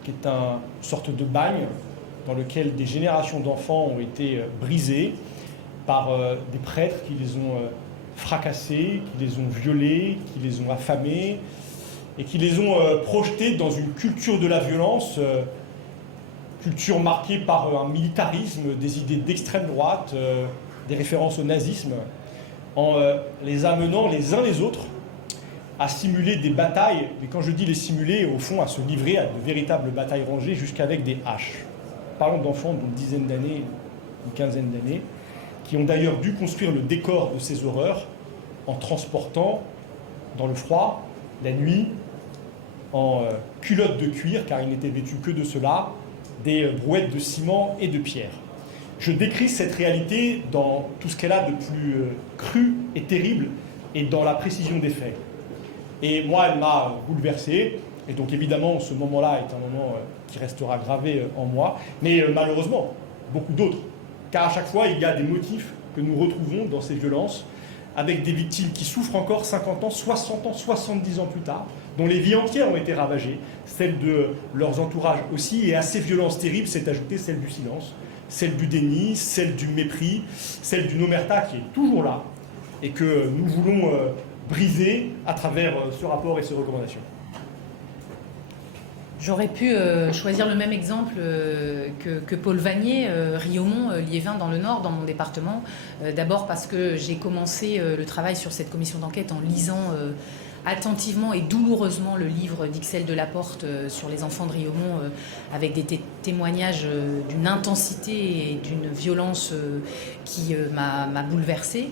qui est une sorte de bagne dans lequel des générations d'enfants ont été brisées par des prêtres qui les ont fracassés, qui les ont violés, qui les ont affamés et qui les ont projetés dans une culture de la violence, culture marquée par un militarisme, des idées d'extrême droite, des références au nazisme, en les amenant les uns les autres à simuler des batailles, mais quand je dis les simuler, au fond, à se livrer à de véritables batailles rangées jusqu'avec des haches. Parlons d'enfants d'une dizaine d'années, une quinzaine d'années, qui ont d'ailleurs dû construire le décor de ces horreurs en transportant dans le froid, la nuit, en culottes de cuir, car ils n'étaient vêtus que de cela, des brouettes de ciment et de pierre. Je décris cette réalité dans tout ce qu'elle a de plus cru et terrible, et dans la précision des faits. Et moi, elle m'a bouleversé, et donc évidemment, ce moment-là est un moment qui restera gravé en moi, mais malheureusement, beaucoup d'autres. Car à chaque fois, il y a des motifs que nous retrouvons dans ces violences, avec des victimes qui souffrent encore 50 ans, 60 ans, 70 ans plus tard, dont les vies entières ont été ravagées, celles de leurs entourages aussi, et à ces violences terribles s'est ajoutée celle du silence, celle du déni, celle du mépris, celle d'une omerta qui est toujours là, et que nous voulons briser à travers ce rapport et ces recommandations. J'aurais pu choisir le même exemple que Paul Vanier, Riaumont, Liévin dans le Nord, dans mon département. D'abord parce que j'ai commencé le travail sur cette commission d'enquête en lisant attentivement et douloureusement le livre d'Ixelles de Laporte sur les enfants de Riaumont, avec des témoignages d'une intensité et d'une violence qui m'a bouleversée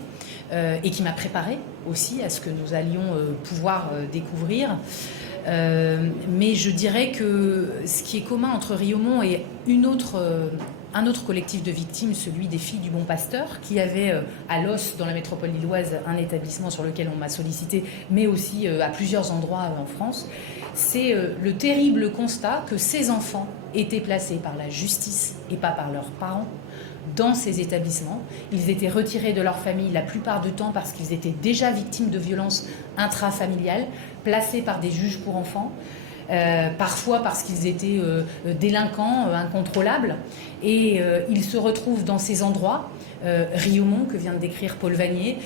et qui m'a préparée aussi à ce que nous allions pouvoir découvrir. Mais je dirais que ce qui est commun entre Riaumont et un autre collectif de victimes, celui des Filles du Bon Pasteur, qui avait à Los, dans la métropole lilloise, un établissement sur lequel on m'a sollicité, mais aussi à plusieurs endroits en France, c'est le terrible constat que ces enfants étaient placés par la justice et pas par leurs parents dans ces établissements. Ils étaient retirés de leur famille la plupart du temps parce qu'ils étaient déjà victimes de violences intrafamiliales, placés par des juges pour enfants, parfois parce qu'ils étaient délinquants, incontrôlables. Et ils se retrouvent dans ces endroits, Riaumont, que vient de décrire Paul Vanier,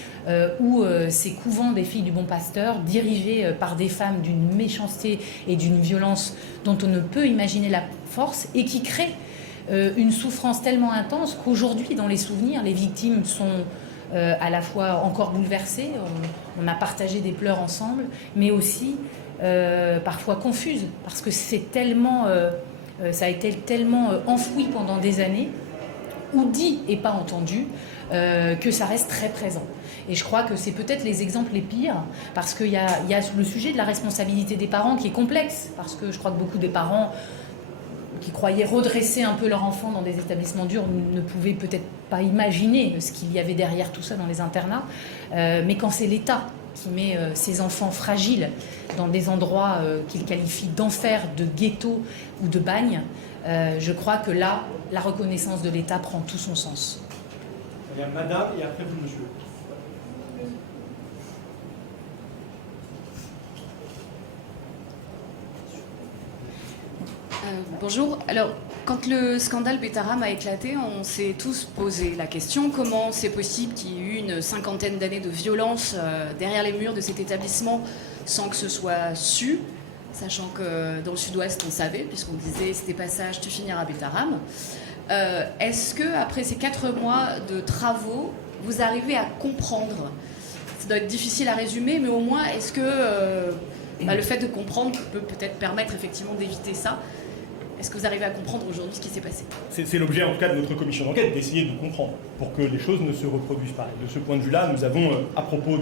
où ces couvents des filles du Bon Pasteur, dirigés par des femmes d'une méchanceté et d'une violence dont on ne peut imaginer la force, et qui créent une souffrance tellement intense qu'aujourd'hui, dans les souvenirs, les victimes sont à la fois encore bouleversées, on a partagé des pleurs ensemble, mais aussi parfois confuses, parce que c'est tellement, ça a été tellement enfoui pendant des années, ou dit et pas entendu, que ça reste très présent. Et je crois que c'est peut-être les exemples les pires, parce qu'il y a le sujet de la responsabilité des parents qui est complexe, parce que je crois que beaucoup des parents qui croyaient redresser un peu leur enfant dans des établissements durs ne pouvaient peut-être pas imaginer ce qu'il y avait derrière tout ça dans les internats. Mais quand c'est l'État qui met ses enfants fragiles dans des endroits qu'il qualifie d'enfer, de ghetto ou de bagne, je crois que là, la reconnaissance de l'État prend tout son sens. Il y a madame et après vous, monsieur. Bonjour. Alors, quand le scandale Betaram a éclaté, on s'est tous posé la question comment c'est possible qu'il y ait eu une cinquantaine d'années de violence derrière les murs de cet établissement sans que ce soit su, sachant que dans le sud-ouest on savait, puisqu'on disait c'était passage, tu finiras Betaram. Est-ce que après ces 4 mois de travaux, vous arrivez à comprendre? Ça doit être difficile à résumer, mais au moins est-ce que le fait de comprendre peut peut-être permettre effectivement d'éviter ça? Est-ce que vous arrivez à comprendre aujourd'hui ce qui s'est passé? C'est l'objet en tout cas de notre commission d'enquête, d'essayer de comprendre pour que les choses ne se reproduisent pas. Et de ce point de vue-là, nous avons, à propos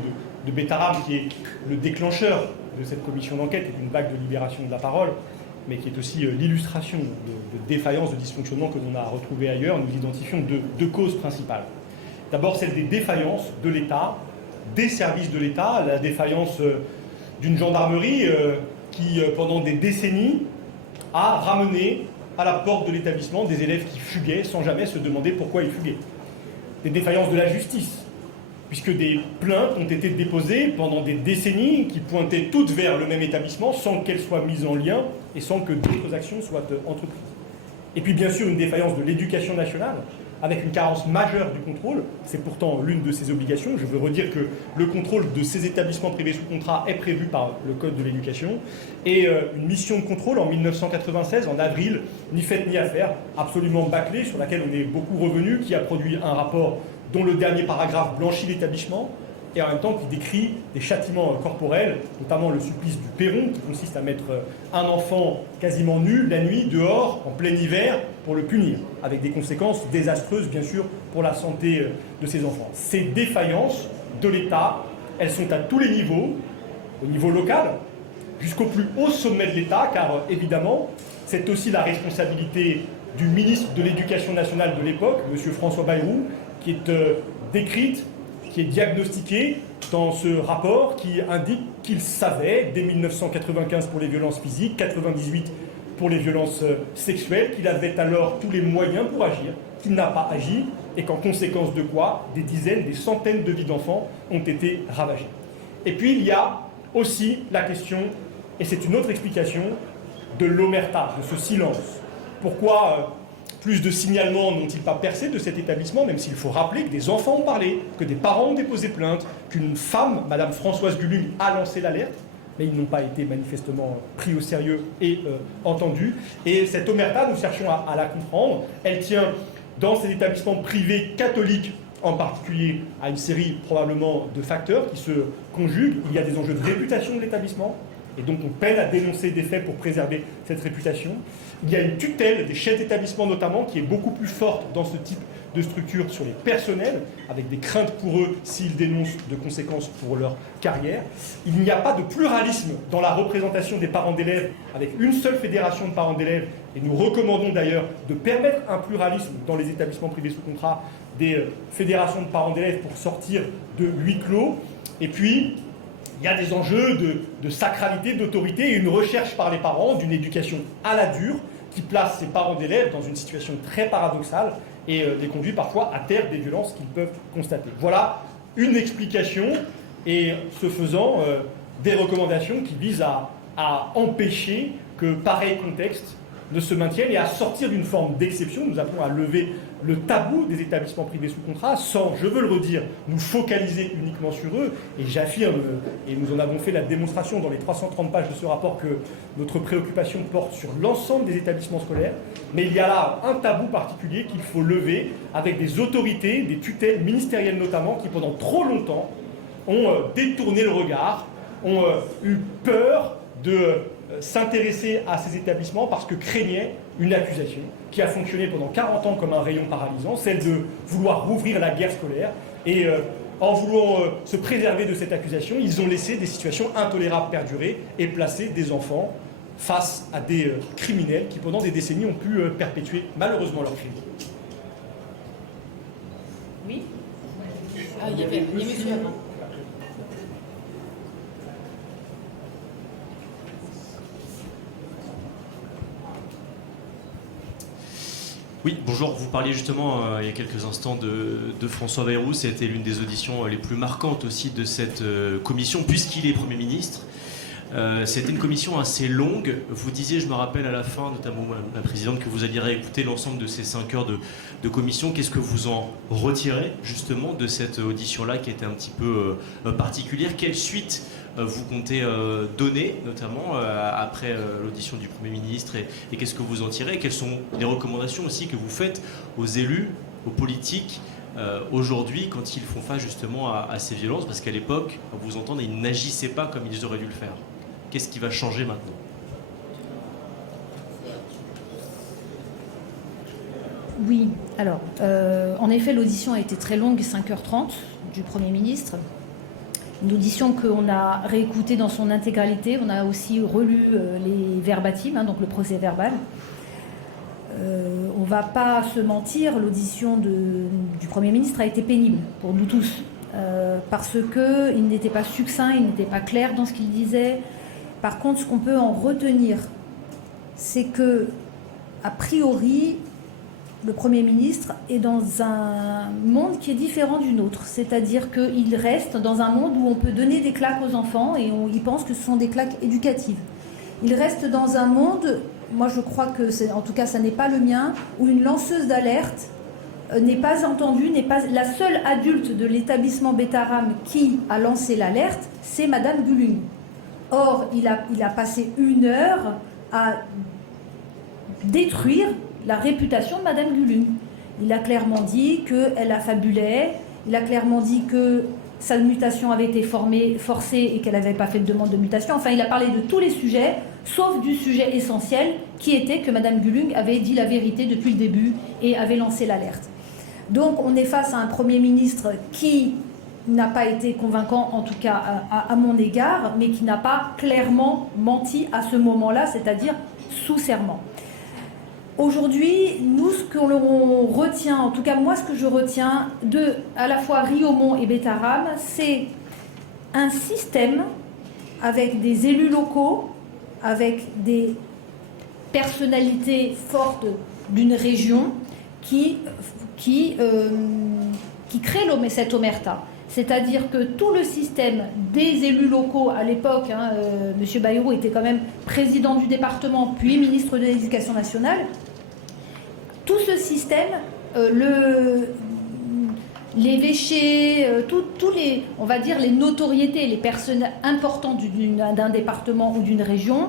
de Betaram, qui est le déclencheur de cette commission d'enquête et d'une vague de libération de la parole, mais qui est aussi l'illustration de défaillances, de dysfonctionnements que l'on a retrouvés ailleurs, nous identifions deux causes principales. D'abord, celle des défaillances de l'État, des services de l'État, la défaillance d'une gendarmerie qui, pendant des décennies, a ramené à la porte de l'établissement des élèves qui fuguaient sans jamais se demander pourquoi ils fuguaient. Des défaillances de la justice, puisque des plaintes ont été déposées pendant des décennies qui pointaient toutes vers le même établissement sans qu'elles soient mises en lien et sans que d'autres actions soient entreprises. Et puis bien sûr une défaillance de l'éducation nationale, avec une carence majeure du contrôle. C'est pourtant l'une de ses obligations. Je veux redire que le contrôle de ces établissements privés sous contrat est prévu par le Code de l'éducation. Et une mission de contrôle en 1996, en avril, ni faite ni à faire, absolument bâclée, sur laquelle on est beaucoup revenu, qui a produit un rapport dont le dernier paragraphe blanchit l'établissement, et en même temps qui décrit des châtiments corporels, notamment le supplice du perron, qui consiste à mettre un enfant quasiment nu, la nuit, dehors, en plein hiver, pour le punir, avec des conséquences désastreuses, bien sûr, pour la santé de ces enfants. Ces défaillances de l'État, elles sont à tous les niveaux, au niveau local, jusqu'au plus haut sommet de l'État, car évidemment, c'est aussi la responsabilité du ministre de l'Éducation nationale de l'époque, M. François Bayrou, qui est décrite, qui est diagnostiquée dans ce rapport qui indique qu'il savait, dès 1995 pour les violences physiques, 98 pour les violences sexuelles, qu'il avait alors tous les moyens pour agir, qu'il n'a pas agi, et qu'en conséquence de quoi, des dizaines, des centaines de vies d'enfants ont été ravagées. Et puis il y a aussi la question, et c'est une autre explication, de l'omerta, de ce silence. Pourquoi plus de signalements n'ont-ils pas percé de cet établissement, même s'il faut rappeler que des enfants ont parlé, que des parents ont déposé plainte, qu'une femme, Madame Françoise Gulung, a lancé l'alerte, mais ils n'ont pas été manifestement pris au sérieux et entendus. Et cette omerta, nous cherchons à la comprendre. Elle tient dans ces établissements privés catholiques, en particulier, à une série probablement de facteurs qui se conjuguent. Il y a des enjeux de réputation de l'établissement, et donc on peine à dénoncer des faits pour préserver cette réputation. Il y a une tutelle des chefs d'établissement notamment qui est beaucoup plus forte dans ce type de structure sur les personnels, avec des craintes pour eux s'ils dénoncent de conséquences pour leur carrière. Il n'y a pas de pluralisme dans la représentation des parents d'élèves avec une seule fédération de parents d'élèves, et nous recommandons d'ailleurs de permettre un pluralisme dans les établissements privés sous contrat des fédérations de parents d'élèves pour sortir de huis clos. Et puis, il y a des enjeux de sacralité, d'autorité et une recherche par les parents d'une éducation à la dure, qui place ces parents d'élèves dans une situation très paradoxale et les conduit parfois à taire des violences qu'ils peuvent constater. Voilà une explication et, ce faisant, des recommandations qui visent à empêcher que pareil contexte ne se maintienne et à sortir d'une forme d'exception. Nous appelons à lever le tabou des établissements privés sous contrat sans, je veux le redire, nous focaliser uniquement sur eux. Et j'affirme, et nous en avons fait la démonstration dans les 330 pages de ce rapport, que notre préoccupation porte sur l'ensemble des établissements scolaires. Mais il y a là un tabou particulier qu'il faut lever avec des autorités, des tutelles ministérielles notamment, qui pendant trop longtemps ont détourné le regard, ont eu peur de s'intéresser à ces établissements parce que craignaient une accusation qui a fonctionné pendant 40 ans comme un rayon paralysant, celle de vouloir rouvrir la guerre scolaire. Et en voulant se préserver de cette accusation, ils ont laissé des situations intolérables perdurer et placer des enfants face à des criminels qui pendant des décennies ont pu perpétuer malheureusement leurs crimes. Oui. Il y avait monsieur avant. Oui, bonjour. Vous parliez justement il y a quelques instants de François Bayrou. C'était l'une des auditions les plus marquantes aussi de cette commission, puisqu'il est Premier ministre. C'était une commission assez longue. Vous disiez, je me rappelle à la fin, notamment la présidente, que vous alliez réécouter l'ensemble de ces 5 heures de commission. Qu'est-ce que vous en retirez justement de cette audition-là qui était un petit peu particulière? Quelle suite vous comptez donner, notamment après l'audition du Premier ministre, et qu'est-ce que vous en tirez? Quelles sont les recommandations aussi que vous faites aux élus, aux politiques aujourd'hui quand ils font face justement à ces violences? Parce qu'à l'époque, à vous entendre, ils n'agissaient pas comme ils auraient dû le faire. Qu'est-ce qui va changer maintenant? Oui, alors, en effet, l'audition a été très longue, 5h30 du Premier ministre. Une audition qu'on a réécoutée dans son intégralité. On a aussi relu les verbatims, donc le procès verbal. On ne va pas se mentir, l'audition du Premier ministre a été pénible pour nous tous. Parce qu'il n'était pas succinct, il n'était pas clair dans ce qu'il disait. Par contre, ce qu'on peut en retenir, c'est que, a priori, le Premier ministre est dans un monde qui est différent du nôtre. C'est-à-dire qu'il reste dans un monde où on peut donner des claques aux enfants et il pense que ce sont des claques éducatives. Il reste dans un monde, moi je crois que, en tout cas ça n'est pas le mien, où une lanceuse d'alerte n'est pas entendue, n'est pas la seule adulte de l'établissement Betaram qui a lancé l'alerte, c'est Madame Gulung. Or, il a passé 1 heure à détruire la réputation de Madame Gulung. Il a clairement dit qu'elle affabulait, il a clairement dit que sa mutation avait été forcée et qu'elle n'avait pas fait de demande de mutation. Enfin, il a parlé de tous les sujets, sauf du sujet essentiel, qui était que Madame Gulung avait dit la vérité depuis le début et avait lancé l'alerte. Donc, on est face à un Premier ministre qui n'a pas été convaincant, en tout cas à mon égard, mais qui n'a pas clairement menti à ce moment-là, c'est-à-dire sous serment. Aujourd'hui, nous, ce que l'on retient, en tout cas moi, ce que je retiens de à la fois Riomont et Betaram, c'est un système avec des élus locaux, avec des personnalités fortes d'une région qui crée cette omerta. C'est-à-dire que tout le système des élus locaux à l'époque, M. Bayrou était quand même président du département, puis ministre de l'Éducation nationale. Tout ce système, l'évêché, tous les, on va dire, les notoriétés, les personnes importantes d'un département ou d'une région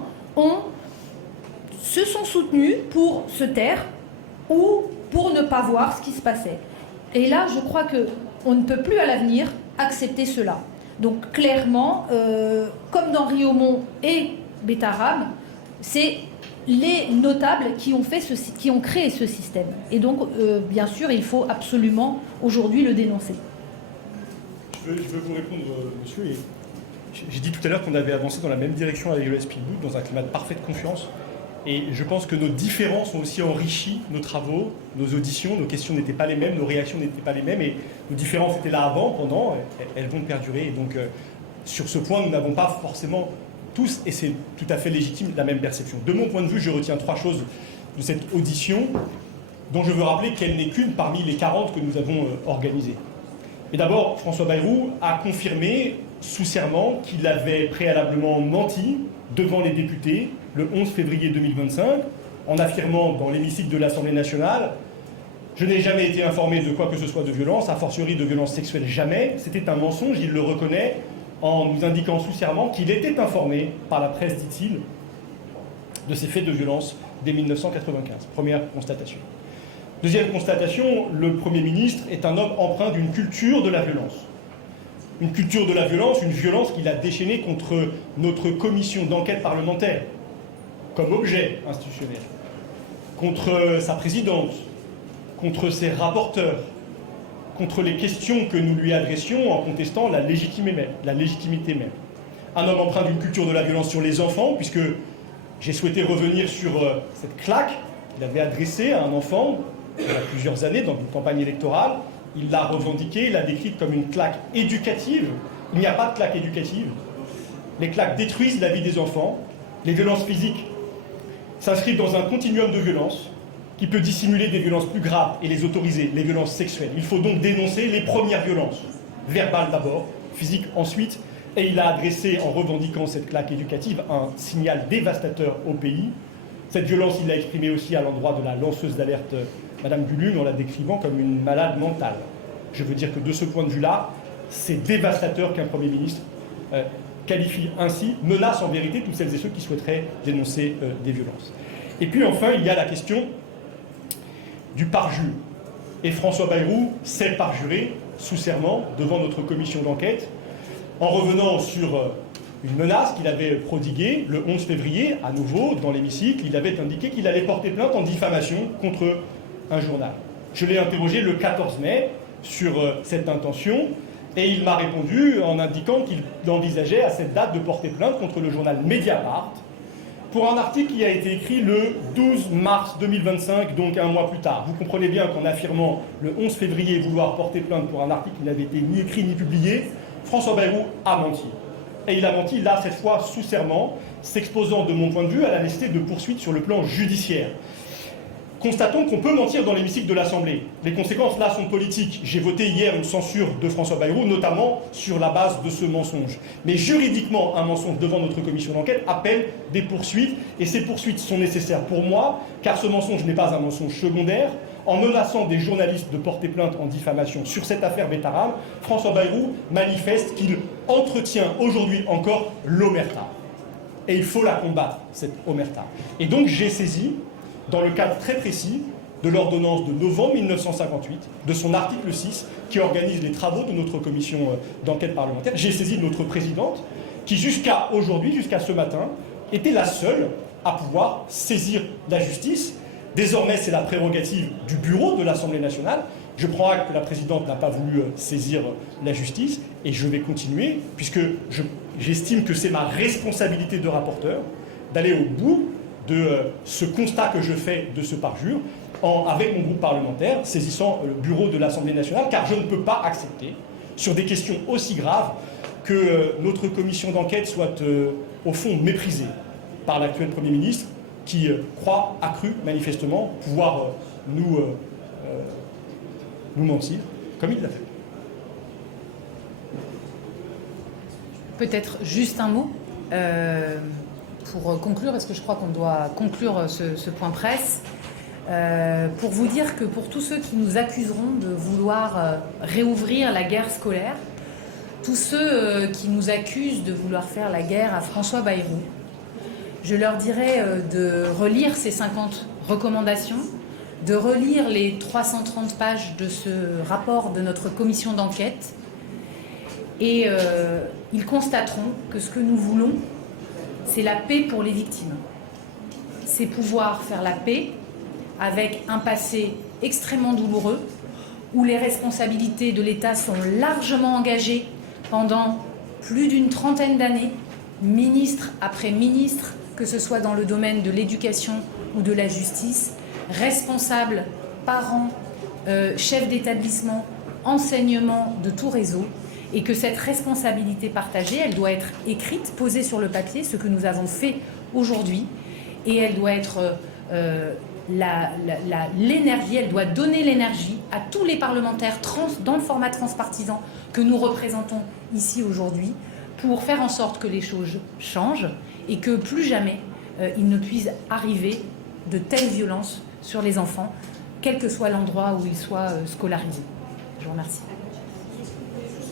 se sont soutenues pour se taire ou pour ne pas voir ce qui se passait. Et là, je crois qu'on ne peut plus à l'avenir accepter cela. Donc clairement, comme dans Riomont et Betaram, c'est les notables qui ont créé ce système. Et donc, bien sûr, il faut absolument aujourd'hui le dénoncer. Je veux vous répondre, monsieur. J'ai dit tout à l'heure qu'on avait avancé dans la même direction avec le SPILBOOT, dans un climat de parfaite confiance. Et je pense que nos différences ont aussi enrichi nos travaux, nos auditions, nos questions n'étaient pas les mêmes, nos réactions n'étaient pas les mêmes, et nos différences étaient là avant, pendant, elles vont perdurer. Et donc, sur ce point, nous n'avons pas forcément tous, et c'est tout à fait légitime, la même perception. De mon point de vue, je retiens 3 choses de cette audition, dont je veux rappeler qu'elle n'est qu'une parmi les 40 que nous avons organisées. Et d'abord, François Bayrou a confirmé sous serment qu'il avait préalablement menti devant les députés le 11 février 2025, en affirmant dans l'hémicycle de l'Assemblée nationale « Je n'ai jamais été informé de quoi que ce soit de violence, a fortiori de violence sexuelle, jamais. C'était un mensonge, il le reconnaît, en nous indiquant sous serment qu'il était informé par la presse, dit-il, de ces faits de violence dès 1995. » Première constatation. Deuxième constatation, le Premier ministre est un homme empreint d'une culture de la violence. Une culture de la violence, une violence qu'il a déchaînée contre notre commission d'enquête parlementaire, comme objet institutionnel, contre sa présidente, contre ses rapporteurs, contre les questions que nous lui adressions en contestant la légitimité même. Un homme empreint d'une culture de la violence sur les enfants, puisque j'ai souhaité revenir sur cette claque qu'il avait adressée à un enfant il y a plusieurs années dans une campagne électorale. Il l'a revendiquée, il l'a décrite comme une claque éducative. Il n'y a pas de claque éducative. Les claques détruisent la vie des enfants. Les violences physiques s'inscrivent dans un continuum de violences qui peut dissimuler des violences plus graves et les autoriser, les violences sexuelles. Il faut donc dénoncer les premières violences, verbales d'abord, physiques ensuite, et il a adressé, en revendiquant cette claque éducative, un signal dévastateur au pays. Cette violence, il l'a exprimée aussi à l'endroit de la lanceuse d'alerte, Madame Gulung, en la décrivant comme une malade mentale. Je veux dire que de ce point de vue-là, c'est dévastateur qu'un Premier ministre qualifie ainsi, menace en vérité toutes celles et ceux qui souhaiteraient dénoncer des violences. Et puis enfin, il y a la question du parjure. Et François Bayrou s'est parjuré sous serment devant notre commission d'enquête en revenant sur une menace qu'il avait prodiguée le 11 février, à nouveau dans l'hémicycle. Il avait indiqué qu'il allait porter plainte en diffamation contre un journal. Je l'ai interrogé le 14 mai sur cette intention et il m'a répondu en indiquant qu'il envisageait à cette date de porter plainte contre le journal Mediapart pour un article qui a été écrit le 12 mars 2025, donc un mois plus tard. Vous comprenez bien qu'en affirmant le 11 février vouloir porter plainte pour un article qui n'avait été ni écrit ni publié, François Bayrou a menti. Et il a menti, là, cette fois, sous serment, s'exposant, de mon point de vue, à la nécessité de poursuites sur le plan judiciaire. Constatons qu'on peut mentir dans l'hémicycle de l'Assemblée. Les conséquences, là, sont politiques. J'ai voté hier une censure de François Bayrou, notamment sur la base de ce mensonge. Mais juridiquement, un mensonge devant notre commission d'enquête appelle des poursuites. Et ces poursuites sont nécessaires pour moi, car ce mensonge n'est pas un mensonge secondaire. En menaçant des journalistes de porter plainte en diffamation sur cette affaire Betaram, François Bayrou manifeste qu'il entretient aujourd'hui encore l'omerta. Et il faut la combattre, cette omerta. Et donc j'ai saisi, dans le cadre très précis de l'ordonnance de novembre 1958, de son article 6, qui organise les travaux de notre commission d'enquête parlementaire, j'ai saisi notre présidente, qui jusqu'à aujourd'hui, jusqu'à ce matin, était la seule à pouvoir saisir la justice. Désormais, c'est la prérogative du bureau de l'Assemblée nationale. Je prends acte que la présidente n'a pas voulu saisir la justice, et je vais continuer, puisque j'estime que c'est ma responsabilité de rapporteur d'aller au bout de ce constat que je fais de ce parjure, avec mon groupe parlementaire, saisissant le bureau de l'Assemblée nationale, car je ne peux pas accepter, sur des questions aussi graves, que notre commission d'enquête soit au fond méprisée par l'actuel Premier ministre, qui croit, a cru manifestement, pouvoir nous mentir, comme il l'a fait. Peut-être juste un mot pour conclure, parce que je crois qu'on doit conclure ce point presse, pour vous dire que pour tous ceux qui nous accuseront de vouloir réouvrir la guerre scolaire, tous ceux qui nous accusent de vouloir faire la guerre à François Bayrou, je leur dirais de relire ces 50 recommandations, de relire les 330 pages de ce rapport de notre commission d'enquête, et ils constateront que ce que nous voulons, c'est la paix pour les victimes. C'est pouvoir faire la paix avec un passé extrêmement douloureux, où les responsabilités de l'État sont largement engagées pendant plus d'une trentaine d'années, ministre après ministre, que ce soit dans le domaine de l'éducation ou de la justice, responsables, parents, chefs d'établissement, enseignement de tout réseau, et que cette responsabilité partagée, elle doit être écrite, posée sur le papier, ce que nous avons fait aujourd'hui, et elle doit être l'énergie, elle doit donner l'énergie à tous les parlementaires dans le format transpartisan que nous représentons ici aujourd'hui pour faire en sorte que les choses changent et que plus jamais il ne puisse arriver de telles violences sur les enfants, quel que soit l'endroit où ils soient scolarisés. Je vous remercie.